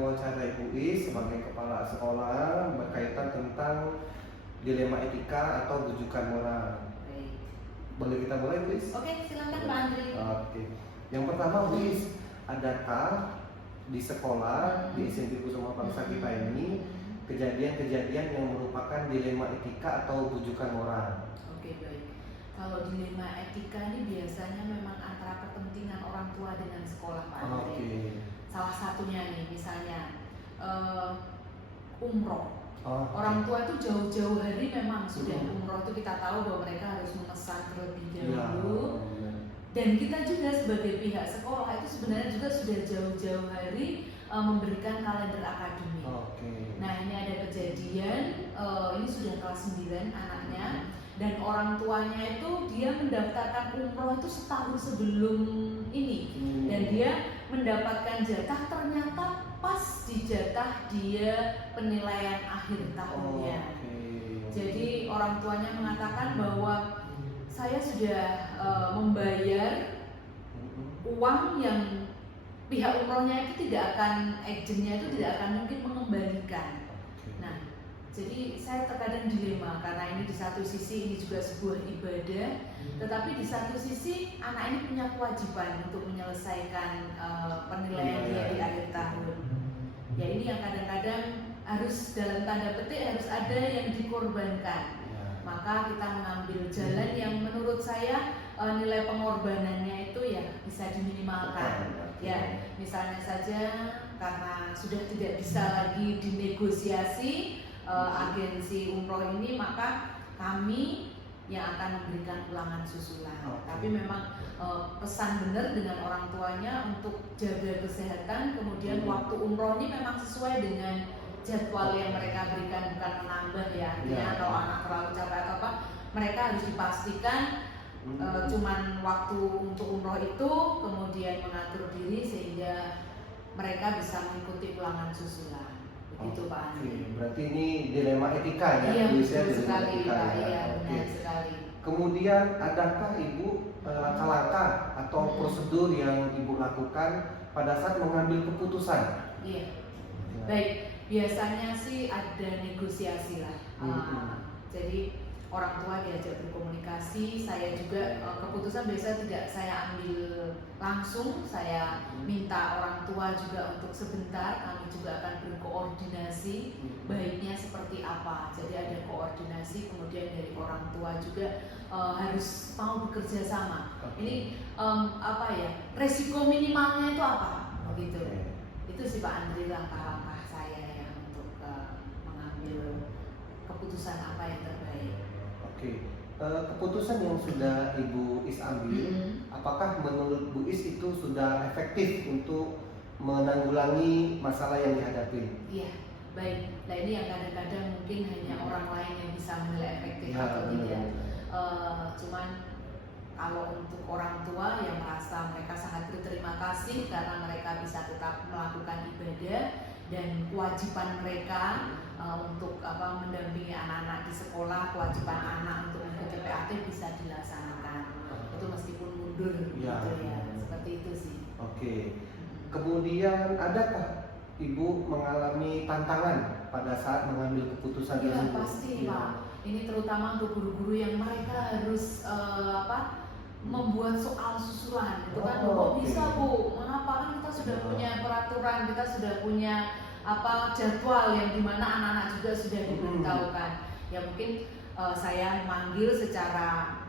mewawancarai Bu Is sebagai kepala sekolah berkaitan tentang dilema etika atau rujukan moral. Baik. Boleh kita mulai, Bu Is? Oke, silakan Pak Andri. Oke. Yang pertama, Bu Is, adakah di sekolah di SMP Kusuma Bangsa kita ini kejadian-kejadian yang merupakan dilema etika atau rujukan moral? Oke, baik. Kalau dilema etika ini biasanya memang antara kepentingan orang tua dengan sekolah, Pak Andri. Oke. Salah satunya nih, misalnya umroh. Orang Orang tua itu jauh-jauh hari memang sudah umroh, itu kita tahu bahwa mereka harus memesan terlebih dahulu. Dan kita juga sebagai pihak sekolah itu sebenarnya juga sudah jauh-jauh hari memberikan kalender akademik. Nah, ini ada kejadian, ini sudah kelas 9 anaknya, dan orang tuanya itu dia mendaftarkan umroh itu setahun sebelum ini, dan dia mendapatkan jatah ternyata pas di jatah dia penilaian akhir tahunnya. Jadi orang tuanya mengatakan bahwa saya sudah membayar uang yang pihak umrohnya itu tidak akan, agennya itu tidak akan mungkin mengembalikan. Nah, jadi saya terkadang dilema karena ini di satu sisi ini juga sebuah ibadah, tetapi di satu sisi anak ini punya kewajiban untuk menyelesaikan penilaian dia di akhir tahun. Ya, ini yang kadang-kadang harus dalam tanda petik harus ada yang dikorbankan. Maka kita mengambil jalan yang menurut saya nilai pengorbanannya itu ya bisa diminimalkan. Ya, misalnya saja karena sudah tidak bisa lagi dinegosiasi agensi umroh ini, maka kami yang akan memberikan ulangan susulan. Tapi memang pesan benar dengan orang tuanya untuk jaga kesehatan, kemudian waktu umroh ini memang sesuai dengan jadwal yang mereka berikan, bukan menambah ya, artinya kalau anak terlalu capek atau apa, mereka harus dipastikan cuman waktu untuk umroh itu, kemudian mengatur diri sehingga mereka bisa mengikuti ulangan susulan. Begitu Pak Andri. Berarti ini dilema etika ya? Iya, betul Pak. sekali Pak, iya benar sekali. Kemudian adakah Ibu langkah-langkah atau prosedur yang Ibu lakukan pada saat mengambil keputusan? Iya, baik. Biasanya sih ada negosiasi lah. Jadi orang tua diajak berkomunikasi, saya juga keputusan biasa tidak saya ambil langsung, saya minta orang tua juga untuk sebentar, kami juga akan berkoordinasi baiknya seperti apa. Jadi ada koordinasi, kemudian dari orang tua juga harus mau bekerja sama. Ini apa ya, resiko minimalnya itu apa, begitu. Itu sih Pak Andri langkah-langkah saya ya untuk mengambil keputusan apa yang terbaik. Keputusan yang sudah Ibu Is ambil, apakah menurut Bu Is itu sudah efektif untuk menanggulangi masalah yang dihadapi? Iya, baik. Nah ini yang kadang-kadang mungkin hanya orang lain yang bisa menilai efektif atau tidak. Cuman kalau untuk orang tua yang merasa mereka sangat berterima kasih karena mereka bisa tetap melakukan ibadah dan kewajiban mereka untuk mendampingi anak-anak di sekolah, kewajiban anak untuk mengikuti PAT bisa dilaksanakan. Itu meskipun mundur gitu ya. Seperti itu sih. Kemudian adakah Ibu mengalami tantangan pada saat mengambil keputusan tersebut? Iya pasti Pak. Ini terutama untuk guru-guru yang mereka harus membuat soal susulan itu kan, kok bisa Bu, mengapa kan kita sudah punya peraturan, kita sudah punya jadwal yang dimana anak-anak juga sudah diberitahukan. Ya mungkin saya memanggil secara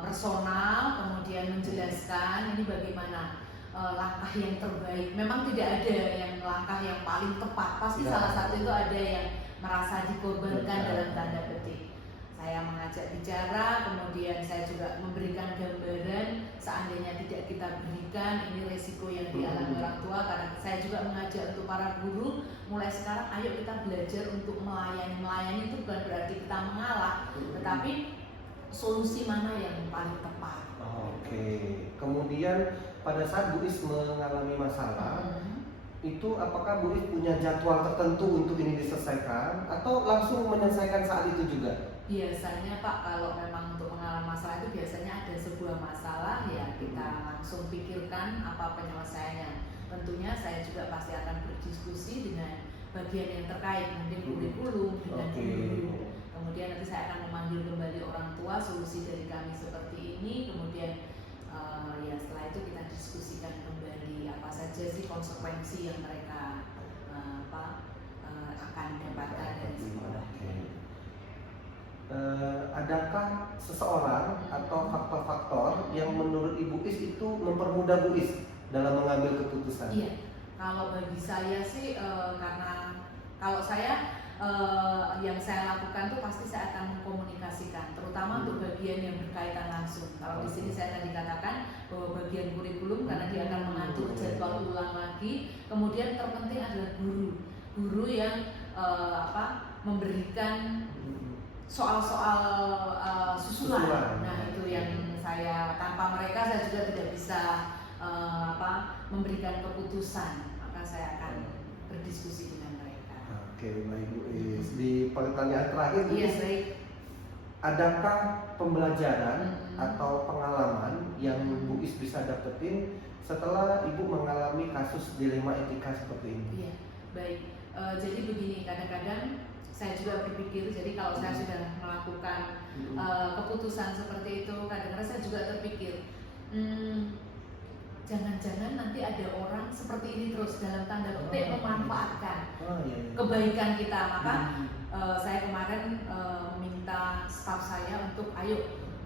personal, kemudian menjelaskan ini bagaimana langkah yang terbaik. Memang tidak ada yang langkah yang paling tepat, pasti salah satu itu ada yang merasa dikorbankan dalam tanda petik. Saya mengajak bicara, kemudian saya juga memberikan gambaran seandainya tidak kita berikan, ini resiko yang dialami orang tua. Karena saya juga mengajak untuk para guru, mulai sekarang ayo kita belajar untuk melayani. Melayani itu bukan berarti kita mengalah, tetapi solusi mana yang paling tepat. Kemudian pada saat Bu Is mengalami masalah, itu apakah Bu Is punya jadwal tertentu untuk ini diselesaikan atau langsung menyelesaikan saat itu juga? Biasanya Pak, kalau memang untuk mengalami masalah itu biasanya ada sebuah masalah ya kita langsung pikirkan apa penyelesaiannya. Tentunya saya juga pasti akan berdiskusi dengan bagian yang terkait, mungkin kurikulum dengan guru. Kemudian nanti saya akan memanggil kembali orang tua, solusi dari kami seperti ini. Kemudian ya setelah itu kita diskusikan kembali apa saja sih konsekuensi yang mereka akan dapatkan dari sekolah. Adakah seseorang atau faktor-faktor yang menurut Ibu Is itu mempermudah Bu Is dalam mengambil keputusan? Iya, kalau bagi saya sih karena kalau saya yang saya lakukan tuh pasti saya akan mengkomunikasikan, terutama untuk bagian yang berkaitan langsung. Kalau di sini saya tadi katakan bahwa bagian kurikulum karena dia akan mengatur jadwal ulang lagi. Kemudian terpenting adalah guru yang memberikan soal-soal susulan. Nah itu yang saya, tanpa mereka saya juga tidak bisa memberikan keputusan, maka saya akan berdiskusi dengan mereka. Oke, baik Bu Is. Di pertanyaan terakhir Bu Is, adakah pembelajaran atau pengalaman yang Bu Is bisa dapetin setelah Ibu mengalami kasus dilema etika seperti ini? Iya, baik. Jadi begini, kadang-kadang saya juga berpikir, jadi kalau saya sudah melakukan keputusan seperti itu, kadang-kadang saya juga terpikir, jangan-jangan nanti ada orang seperti ini terus dalam tanda petik memanfaatkan kebaikan kita. Maka saya kemarin minta staf saya untuk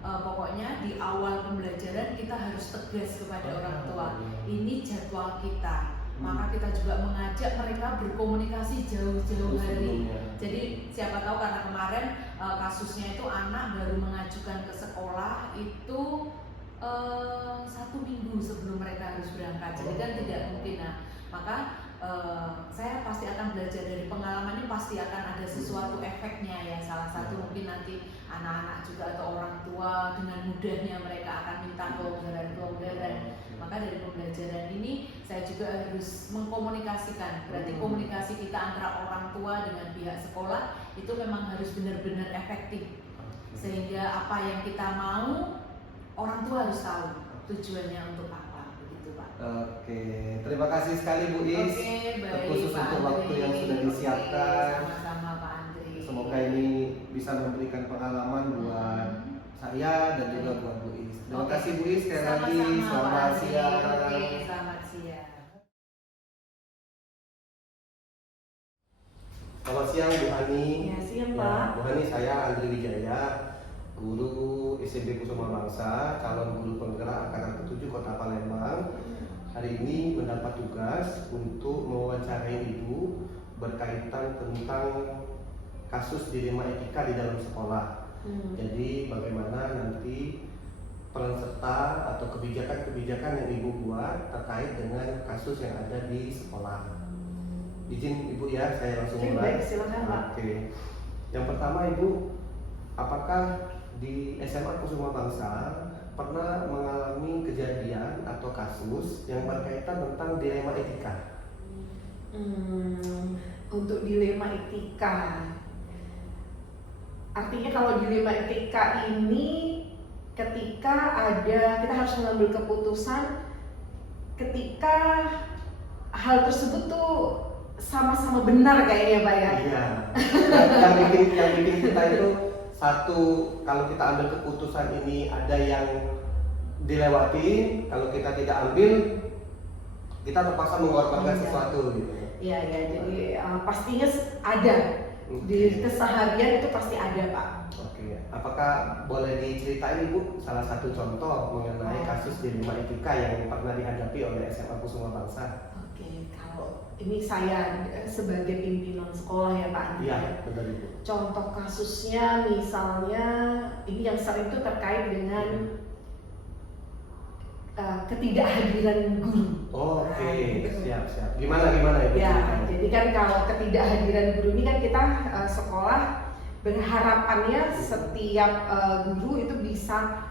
pokoknya di awal pembelajaran kita harus tegas kepada orang tua, ini jadwal kita. Maka kita juga mengajak mereka berkomunikasi jauh-jauh hari. Jadi siapa tahu karena kemarin kasusnya itu anak baru mengajukan ke sekolah itu 1 minggu sebelum mereka harus berangkat. Jadi kan tidak mungkin. Nah, maka saya pasti akan belajar dari pengalaman ini, pasti akan ada sesuatu efeknya ya. Salah satu mungkin nanti anak-anak juga atau orang tua dengan mudahnya mereka akan minta kelonggaran. Maka dari pembelajaran ini saya juga harus mengkomunikasikan. Berarti komunikasi kita antara orang tua dengan pihak sekolah itu memang harus benar-benar efektif. Sehingga apa yang kita mau, orang tua harus tahu tujuannya untuk apa, begitu Pak. Oke, terima kasih sekali Bu Is. Baik, khusus Pak untuk waktu yang sudah disiapkan. Sama-sama Pak Andri. Semoga ini bisa memberikan pengalaman buat saya dan juga buat Bu Is. Terima kasih Bu Is sekali lagi. Selamat siang. Selamat siang. Selamat siang Bu Hani. Ya, siang Pak. Bu Hani, saya Andri Wijaya, guru SMP Kusuma Bangsa, calon guru penggerak Angkatan 7 Kota Palembang. Hari ini mendapat tugas untuk mewawancarai Ibu berkaitan tentang kasus dilema etika di dalam sekolah. Jadi bagaimana nanti peran serta atau kebijakan-kebijakan yang Ibu buat terkait dengan kasus yang ada di sekolah. Izin Ibu ya, saya langsung mulai. Baik, silakan Pak. Oke. Yang pertama Ibu, apakah di SMA Kusuma Bangsa pernah mengalami kejadian atau kasus yang berkaitan tentang dilema etika? Untuk dilema etika, artinya kalau dilema etika ini ketika kita harus mengambil keputusan ketika hal tersebut tuh sama-sama benar kayaknya Pak ya. Iya. yang bikin kita itu satu, kalau kita ambil keputusan ini ada yang dilewati, kalau kita tidak ambil kita terpaksa mengorbankan sesuatu gitu. Iya, jadi pastinya ada di keseharian itu pasti ada Pak. Oke, apakah boleh diceritain Ibu salah satu contoh mengenai kasus dilema etika yang pernah dihadapi oleh SMA Kusuma Bangsa? Oke, kalau ini saya sebagai pimpinan sekolah ya Pak. Iya, benar Ibu. Contoh kasusnya misalnya ini yang sering itu terkait dengan ketidakhadiran guru. Oke, Gitu. siap. Gimana Ibu? Ya, jadi kan kalau ketidakhadiran guru ini kan kita sekolah berharapannya setiap guru itu bisa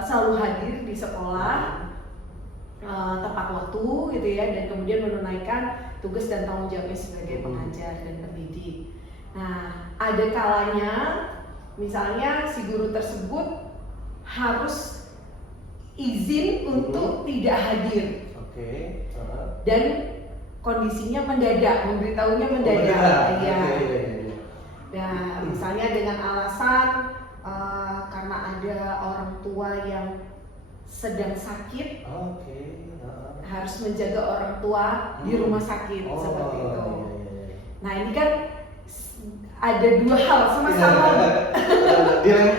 selalu hadir di sekolah tepat waktu gitu ya, dan kemudian menunaikan tugas dan tanggung jawabnya sebagai pengajar dan pendidik. Nah, ada kalanya misalnya si guru tersebut harus izin untuk tidak hadir. Oke. Dan kondisinya mendadak, memberitahunya mendadak. Iya. Nah, misalnya dengan alasan karena ada orang tua yang sedang sakit, harus menjaga orang tua di rumah sakit seperti itu. Nah, ini kan ada dua hal sama-sama.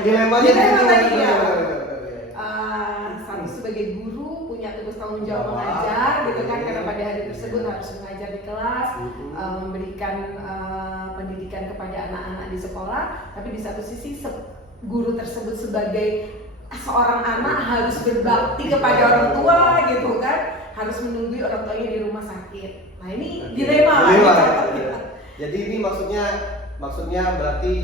Dilemanya tadi ya. Satu sebagai guru punya tugas tanggung jawab mengajar, gitu kan, karena pada hari tersebut harus mengajar di kelas, memberikan pendidikan kepada anak-anak di sekolah. Tapi di satu sisi guru tersebut sebagai seorang anak harus berbakti kepada orang tua, gitu kan, harus menunggu orang tuanya di rumah sakit. Nah, ini dilema. Jadi ini maksudnya berarti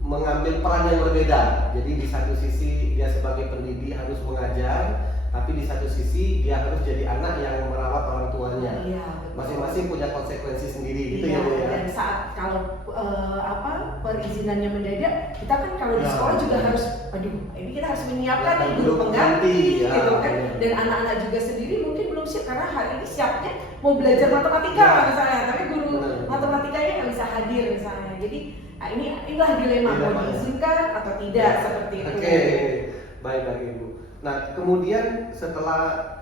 mengambil peran yang berbeda. Jadi di satu sisi dia sebagai pendidik harus mengajar, tapi di satu sisi dia harus jadi anak yang merawat orang tuanya. Iya, masing-masing punya konsekuensi sendiri, gitu iya, ya Bu ya. Dan saat kalau perizinannya mendadak, kita kan kalau di sekolah juga harus, ini kita harus menyiapkan nih guru pengganti, gitu kan. Dan anak-anak juga sendiri mungkin belum siap karena hari ini siapnya mau belajar matematika misalnya, tapi guru matematikanya nggak bisa hadir misalnya. Jadi inilah dilema mau diizinkan atau tidak seperti itu. Oke, baik Ibu. Nah, kemudian setelah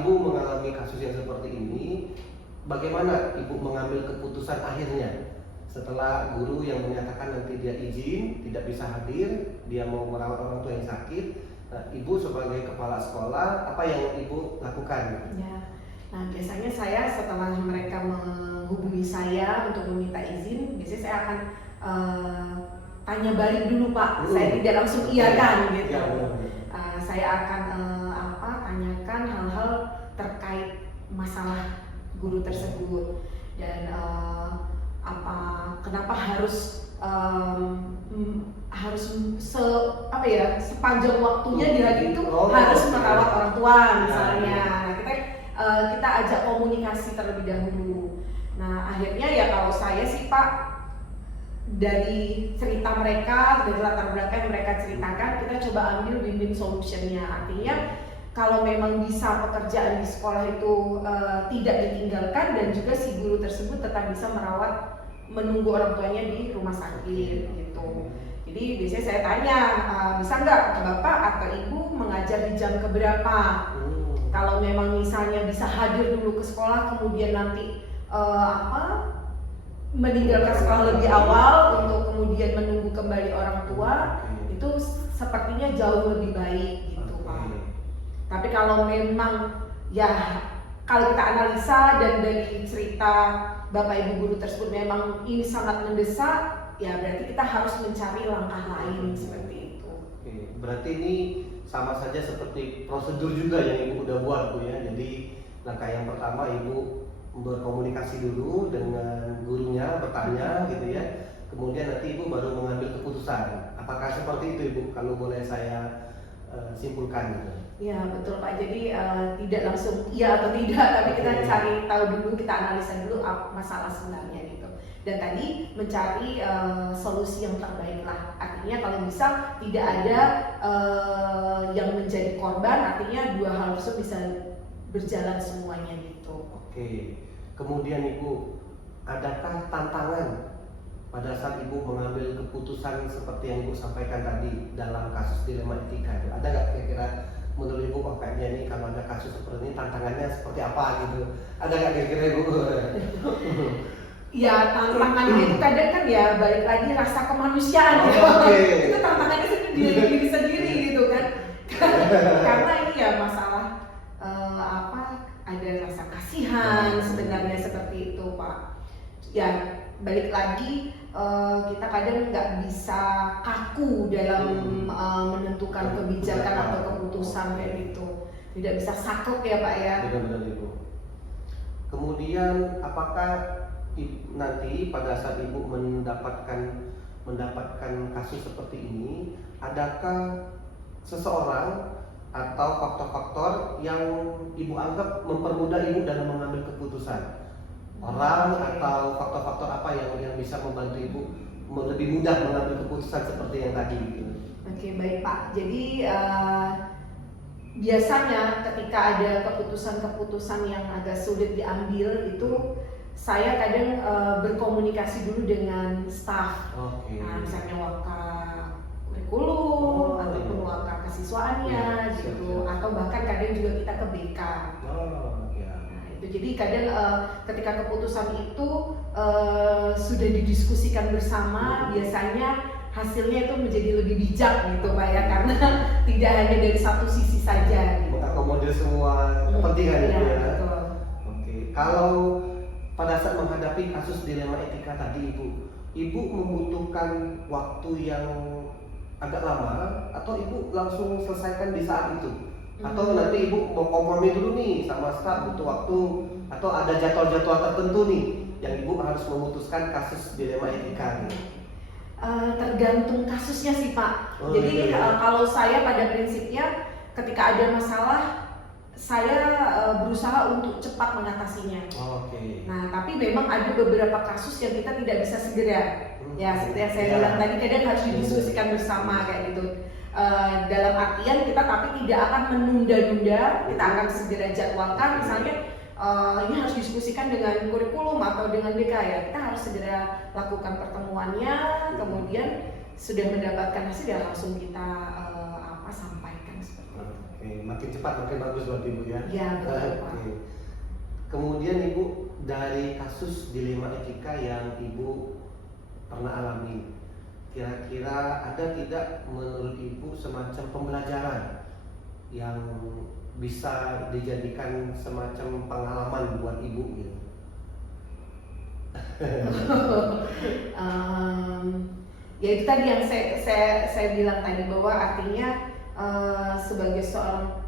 Ibu mengalami kasus yang seperti ini, bagaimana Ibu mengambil keputusan akhirnya? Setelah guru yang menyatakan nanti dia izin, tidak bisa hadir, dia mau merawat orang tua yang sakit, nah, Ibu sebagai kepala sekolah, apa yang Ibu lakukan? Ya. Nah, biasanya saya setelah mereka menghubungi saya untuk meminta izin, biasanya saya akan tanya balik dulu Pak. Saya tidak langsung iyakan gitu. Saya akan tanyakan hal-hal terkait masalah guru tersebut dan kenapa harus sepanjang waktunya di hari itu harus merawat orang tua misalnya. Nah, kita ajak komunikasi terlebih dahulu. Nah, akhirnya ya kalau saya sih Pak, dari cerita mereka, dari latar belakang yang mereka ceritakan, kita coba ambil win-win solutionnya. Artinya kalau memang bisa pekerjaan di sekolah itu tidak ditinggalkan dan juga si guru tersebut tetap bisa merawat, menunggu orang tuanya di rumah sakit gitu. Jadi biasanya saya tanya, bisa nggak Bapak atau Ibu mengajar di jam keberapa? Kalau memang misalnya bisa hadir dulu ke sekolah, kemudian nanti meninggalkan sekolah lebih awal untuk kemudian menunggu kembali orang tua, itu sepertinya jauh lebih baik gitu Pak. Tapi kalau memang kalau kita analisa dan dari cerita Bapak Ibu guru tersebut memang ini sangat mendesak, ya berarti kita harus mencari langkah lain seperti itu. Berarti ini sama saja seperti prosedur juga yang Ibu udah buat Bu ya. Jadi langkah yang pertama Ibu berkomunikasi dulu dengan gurunya, bertanya gitu ya. Kemudian nanti Ibu baru mengambil keputusan. Apakah seperti itu Ibu? Kalau boleh saya simpulkan gitu. Ya betul Pak. Jadi tidak langsung iya atau tidak, tapi kita cari tahu dulu, kita analisa dulu masalah sebenarnya gitu. Dan tadi mencari solusi yang terbaik lah. Artinya kalau bisa tidak ada yang menjadi korban, artinya dua hal itu bisa berjalan semuanya gitu. Oke. Kemudian Ibu, adakah tantangan pada saat Ibu mengambil keputusan seperti yang Ibu sampaikan tadi dalam kasus dilema etika? Ada nggak kira-kira menurut Ibu kayaknya nih kalau ada kasus seperti ini tantangannya seperti apa gitu? Ada nggak kira-kira Ibu? Ya tantangannya itu kadang kan ya balik lagi rasa kemanusiaan gitu. Itu tantangannya itu diri sendiri gitu kan. Karena ini ya masalah ada rasa kasihan sebenarnya seperti itu Pak. Ya balik lagi kita kadang nggak bisa kaku dalam menentukan kebijakan atau keputusan kayak gitu. Tidak bisa saklek ya Pak ya. Benar-benar Ibu. Kemudian apakah nanti pada saat Ibu mendapatkan kasus seperti ini, adakah seseorang atau faktor-faktor yang Ibu anggap mempermudah Ibu dalam mengambil keputusan? Orang atau faktor-faktor apa yang bisa membantu Ibu lebih mudah mengambil keputusan seperti yang tadi gitu? Oke, baik Pak. Jadi biasanya ketika ada keputusan-keputusan yang agak sulit diambil itu saya kadang berkomunikasi dulu dengan staff. Oke. Nah, misalnya waka kurikulum ataupun iya. waka kesiswaannya Iya, gitu, siap. atau bahkan kadang juga kita ke BK. Oh, ya. Nah, itu jadi kadang ketika keputusan itu sudah didiskusikan bersama, biasanya hasilnya itu menjadi lebih bijak gitu Pak ya, karena tidak hanya dari satu sisi saja gitu. Mengakomodir semua kepentingan Iya, itu ya. betul. Oke. Kalau pada saat menghadapi kasus dilema etika tadi Ibu membutuhkan waktu yang agak lama atau Ibu langsung selesaikan di saat itu? Atau nanti Ibu mau kompromi dulu nih sama staff, butuh waktu, atau ada jadwal-jadwal tertentu nih yang Ibu harus memutuskan kasus dilema etika nih? Tergantung kasusnya sih Pak. Oh, Jadi iya. kalau saya pada prinsipnya ketika ada masalah saya berusaha untuk cepat mengatasinya. Oke. Nah, tapi memang ada beberapa kasus yang kita tidak bisa segera. Ya, seperti yang saya bilang tadi, kadang harus didiskusikan bersama kayak gitu. Dalam artian kita tapi tidak akan menunda-nunda, kita akan segera jadwalkan. Misalnya ini harus diskusikan dengan kurikulum atau dengan BK ya. Kita harus segera lakukan pertemuannya, kemudian sudah mendapatkan hasil ya langsung kita sampaikan seperti itu. Oke, makin cepat makin bagus buat Ibu ya. Ya, betul Pak. Oke. Kemudian Ibu, dari kasus dilema etika yang Ibu pernah alami, kira-kira ada tidak menurut Ibu semacam pembelajaran yang bisa dijadikan semacam pengalaman buat Ibu gitu? Ya itu tadi yang saya bilang tadi, bahwa artinya sebagai seorang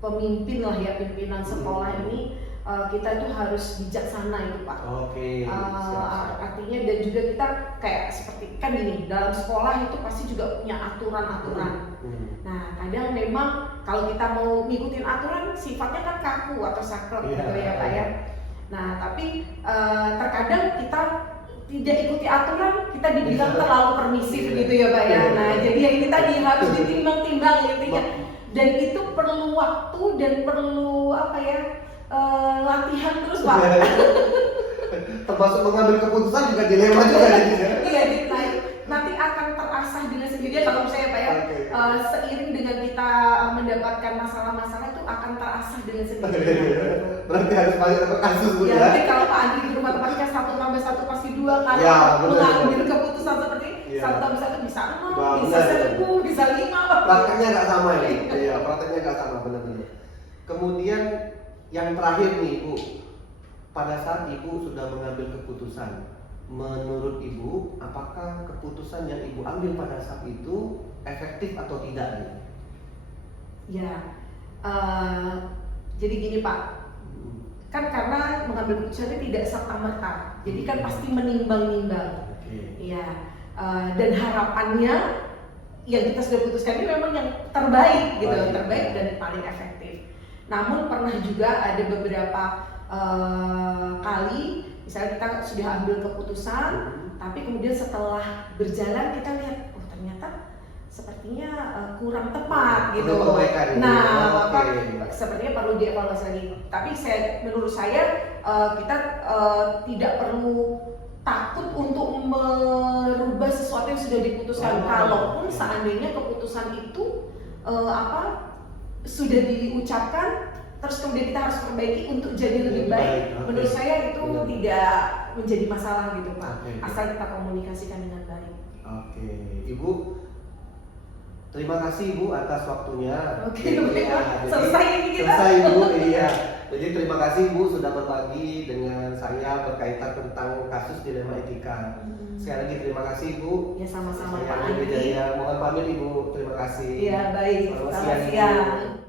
pemimpin lah ya, pimpinan sekolah ini kita itu harus bijaksana itu Pak. Oke. Siap. Artinya dan juga kita kayak seperti kan gini, dalam sekolah itu pasti juga punya aturan-aturan. Nah kadang memang kalau kita mau ngikutin aturan sifatnya kan kaku atau saklek gitu ya Pak ya. Nah tapi terkadang kita tidak ikuti aturan, kita dibilang terlalu permisif gitu ya Pak ya. Nah jadi yang ini tadi harus ditimbang-timbang intinya. Dan itu perlu waktu dan perlu apa ya, latihan terus Pak. Termasuk mengambil keputusan juga dilema juga ya. Iya, nanti akan terasah dengan sendirinya kalau saya Pak ya. Seiring dengan kita mendapatkan masalah-masalah itu akan terasah dengan sendirinya. Berarti harus banyak kasus Bu Ya, ya. mungkin kalau Pak Andi di rumah tempatnya 1+1 pasti 2, kalau Ya, mengambil keputusan seperti Ya. 1+1 bisa 0, Wah, bisa benar. 1000, bisa 5. Prakteknya nggak sama ya. Iya, prakteknya nggak sama benar-benar. Kemudian yang terakhir nih Ibu, pada saat Ibu sudah mengambil keputusan, menurut Ibu apakah keputusan yang Ibu ambil pada saat itu efektif atau tidak? Ya, jadi gini Pak, kan karena mengambil keputusan itu tidak serta-merta, jadi kan pasti menimbang-nimbang. Iya, dan harapannya yang kita sudah putuskan ini memang yang terbaik gitu, Baik. terbaik dan paling efektif. Namun pernah juga ada beberapa kali, misalnya kita sudah ambil keputusan, tapi kemudian setelah berjalan kita lihat, oh ternyata sepertinya kurang tepat gitu. Perlu perbaikan. Nah, maka Oke. sepertinya perlu dievaluasi lagi. Tapi menurut saya kita tidak perlu takut untuk merubah sesuatu yang sudah diputuskan. Kalaupun seandainya keputusan itu sudah diucapkan, terus kemudian kita harus perbaiki untuk jadi lebih baik. Menurut saya itu tidak menjadi masalah gitu Pak. Asal kita komunikasikan dengan baik. Oke, Ibu, terima kasih Ibu atas waktunya. Oke, selesai ini kita. Selesai Ibu, iya. Jadi terima kasih Ibu sudah berbagi dengan saya berkaitan tentang kasus dilema etika. Sekali lagi terima kasih Ibu. Ya sama-sama Saya Pak Andi Andi. Wijaya, mohon pamit Ibu. Terima kasih. Iya baik. Selamat Selamat siang, Ibu. siang.